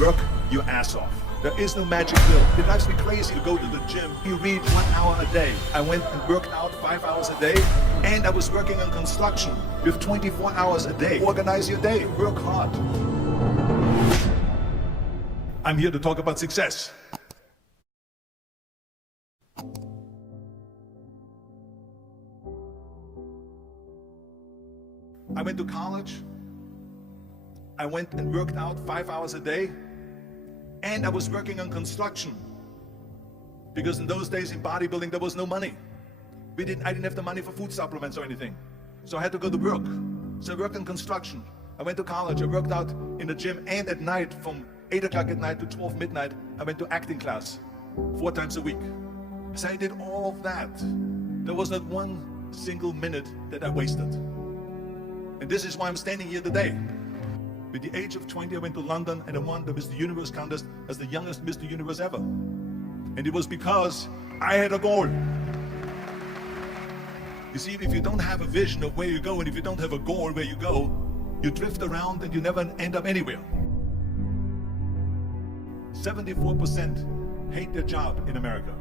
Work your ass off. There is no magic pill. It drives me crazy to go to the gym. You read 1 hour a day. I went and worked out 5 hours a day, and I was working on construction. You have 24 hours a day. Organize your day. Work hard. I'm here to talk about success. I went to college. I went and worked out 5 hours a day, and I was working on construction. Because in those days in bodybuilding, there was no money. I didn't have the money for food supplements or anything. So I had to go to work. So I worked in construction. I went to college. I worked out in the gym, and at night, from 8 o'clock at night to 12 midnight, I went to acting class 4 times a week. So I did all of that. There was not one single minute that I wasted. And this is why I'm standing here today. At the age of 20, I went to London and I won the Mr. Universe contest as the youngest Mr. Universe ever. And it was because I had a goal. You see, if you don't have a vision of where you go, and if you don't have a goal where you go, you drift around and you never end up anywhere. 74% hate their job in America.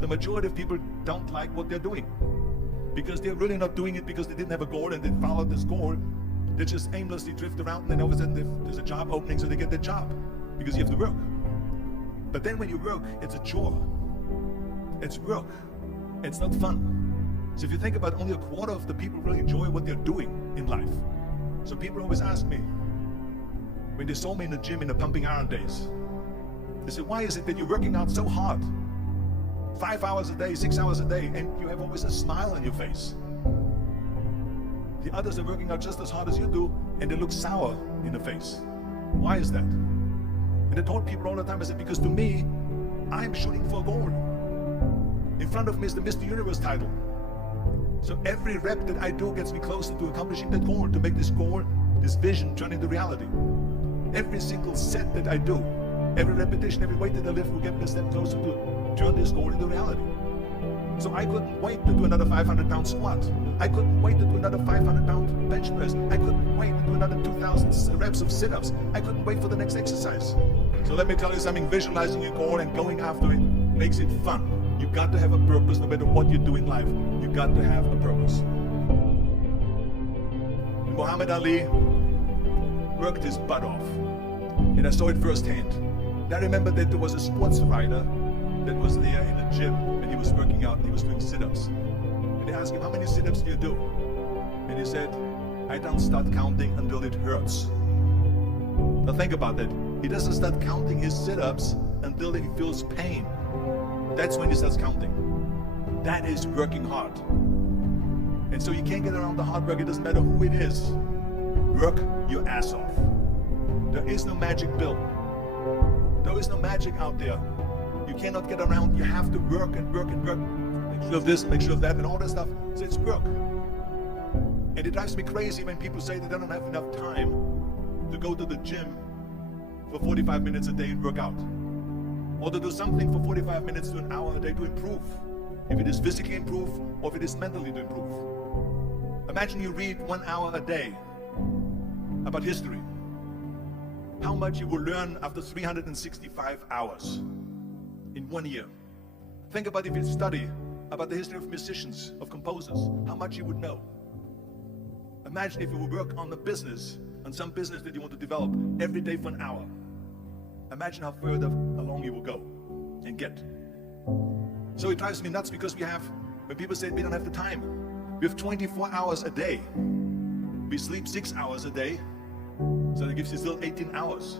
The majority of people don't like what they're doing, because they're really not doing it because they didn't have a goal and they followed this goal. They just aimlessly drift around, and then all of a sudden there's a job opening, so they get their job because you have to work. But then when you work, it's a chore. It's work. It's not fun. So if you think about it, only a quarter of the people really enjoy what they're doing in life. So people always ask me, when they saw me in the gym in the pumping iron days, they said, why is it that you're working out so hard? 5 hours a day, 6 hours a day, and you have always a smile on your face. The others are working out just as hard as you do, and they look sour in the face. Why is that? And I told people all the time, I said, because to me, I'm shooting for a goal. In front of me is the Mr. Universe title. So every rep that I do gets me closer to accomplishing that goal, to make this goal, this vision, turn into reality. Every single set that I do, every repetition, every weight that I lift will get me a step closer to turn this goal into reality. So I couldn't wait to do another 500-pound squat. I couldn't wait to do another 500-pound bench press. I couldn't wait to do another 2,000 reps of sit-ups. I couldn't wait for the next exercise. So let me tell you something, visualizing your goal and going after it makes it fun. You got to have a purpose no matter what you do in life. You got to have a purpose. Muhammad Ali worked his butt off, and I saw it firsthand. I remember that there was a sports writer that was there in the gym, and he was working out and he was doing sit-ups. And they asked him, how many sit-ups do you do? And he said, I don't start counting until it hurts. Now think about that. He doesn't start counting his sit-ups until he feels pain. That's when he starts counting. That is working hard. And so you can't get around the hard work. It doesn't matter who it is. Work your ass off. There is no magic pill. There is no magic out there. You cannot get around. You have to work and work and work. Make sure of this, make sure of that, and all that stuff. So it's work. And it drives me crazy when people say they don't have enough time to go to the gym for 45 minutes a day and work out. Or to do something for 45 minutes to an hour a day to improve. If it is physically improve, or if it is mentally to improve. Imagine you read 1 hour a day about history. How much you will learn after 365 hours in 1 year. Think about if you study about the history of musicians, of composers, how much you would know. Imagine if you would work on a business, on some business that you want to develop every day for an hour. Imagine how further along you will go and get. So it drives me nuts because when people say we don't have the time, we have 24 hours a day. We sleep 6 hours a day, so that gives you still 18 hours.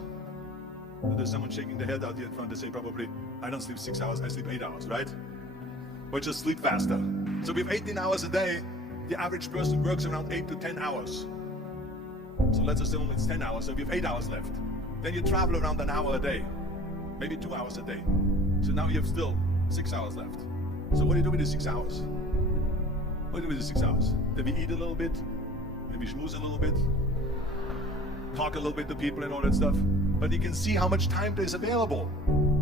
And there's someone shaking their head out here in front. They say probably, I don't sleep 6 hours, I sleep 8 hours, right? Or just sleep faster. So we have 18 hours a day. The average person works around 8 to 10 hours. So let's assume it's 10 hours, so we have 8 hours left. Then you travel around an hour a day, maybe 2 hours a day. So now you have still 6 hours left. So what do you do with the 6 hours? What do you do with the 6 hours? Then we eat a little bit, maybe schmooze a little bit, talk a little bit to people and all that stuff. But you can see how much time there is available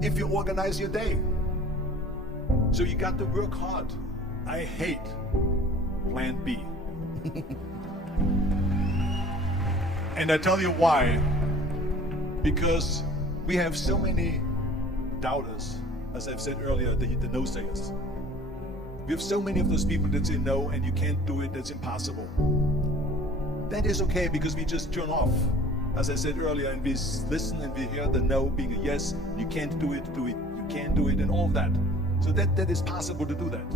if you organize your day. So you got to work hard. I hate Plan B. And I tell you why. Because we have so many doubters, as I've said earlier, the no-sayers. We have so many of those people that say no and you can't do it, that's impossible. That is okay because we just turn off, as I said earlier, and we listen and we hear the no being a yes. You can't do it, you can't do it, and all of that. So that is possible to do that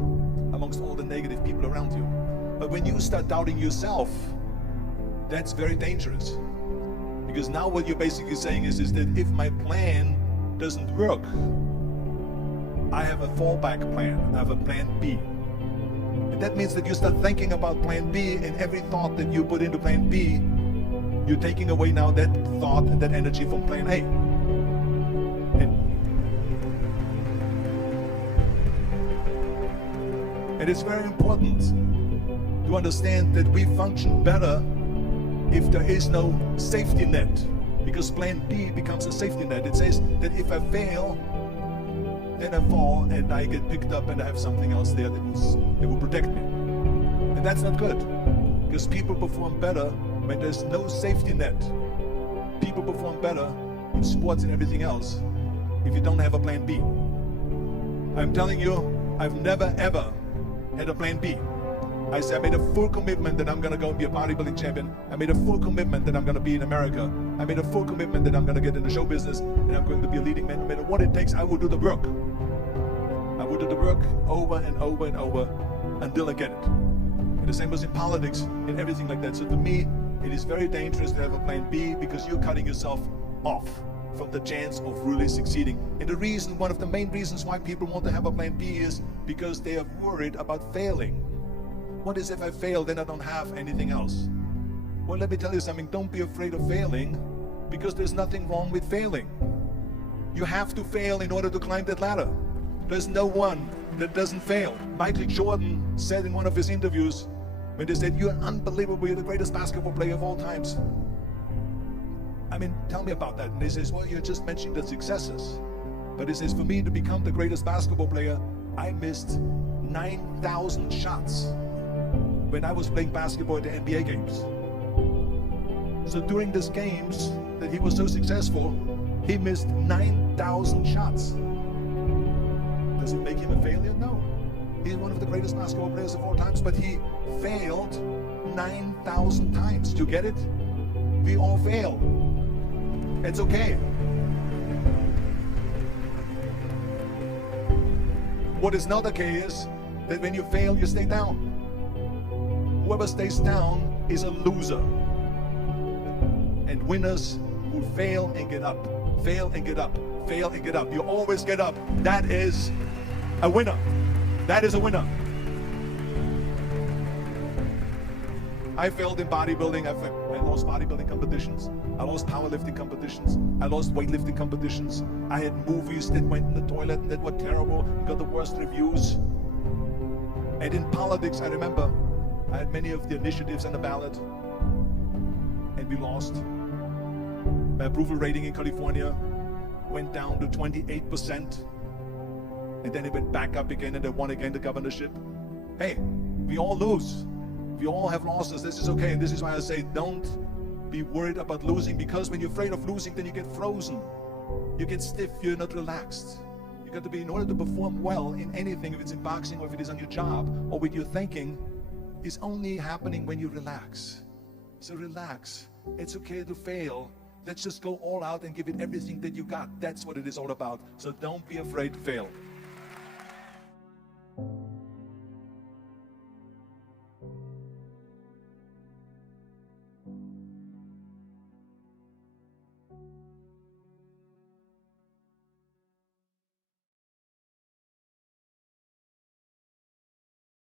amongst all the negative people around you. But when you start doubting yourself, that's very dangerous. Because now what you're basically saying is that if my plan doesn't work, I have a fallback plan, I have a plan B. And that means that you start thinking about plan B, and every thought that you put into plan B, you're taking away now that thought and that energy from plan A. And it's very important to understand that we function better if there is no safety net, because plan B becomes a safety net. It says that if I fail, then I fall and I get picked up and I have something else there that will protect me. And that's not good, because people perform better when there's no safety net. People perform better in sports and everything else if you don't have a plan B. I'm telling you, I've never ever had a plan B. I said I made a full commitment that I'm going to go and be a bodybuilding champion. I made a full commitment that I'm going to be in America. I made a full commitment that I'm going to get in the show business and I'm going to be a leading man. No matter what it takes, I will do the work. I will do the work over and over and over until I get it. And the same was in politics and everything like that. So to me, it is very dangerous to have a plan B, because you're cutting yourself off from the chance of really succeeding. And the reason, one of the main reasons why people want to have a plan B is because they are worried about failing. What is if I fail, then I don't have anything else? Well, let me tell you something. Don't be afraid of failing, because there's nothing wrong with failing. You have to fail in order to climb that ladder. There's no one that doesn't fail. Michael Jordan said in one of his interviews, when they said, "You're unbelievable, you're the greatest basketball player of all times." I mean, tell me about that. And he says, well, you're just mentioning the successes. But he says, for me to become the greatest basketball player, I missed 9,000 shots when I was playing basketball at the NBA games. So during these games that he was so successful, he missed 9,000 shots. Does it make him a failure? No. He's one of the greatest basketball players of all times, but he failed 9,000 times. Do you get it? We all fail. It's okay. What is not okay is that when you fail, you stay down. Whoever stays down is a loser. And winners who fail and get up, fail and get up, fail and get up. You always get up. That is a winner. That is a winner. I failed in bodybuilding. I lost bodybuilding competitions. I lost powerlifting competitions. I lost weightlifting competitions. I had movies that went in the toilet and that were terrible, got the worst reviews. And in politics, I remember I had many of the initiatives on the ballot, and we lost. My approval rating in California went down to 28%, and then it went back up again, and I won again the governorship. Hey, we all lose. We all have losses. This is okay, and this is why I say don't be worried about losing, because when you're afraid of losing, then you get frozen. You get stiff, you're not relaxed. You got to be, in order to perform well in anything, if it's in boxing or if it is on your job or with your thinking, is only happening when you relax. So relax. It's okay to fail. Let's just go all out and give it everything that you got. That's what it is all about. So don't be afraid to fail.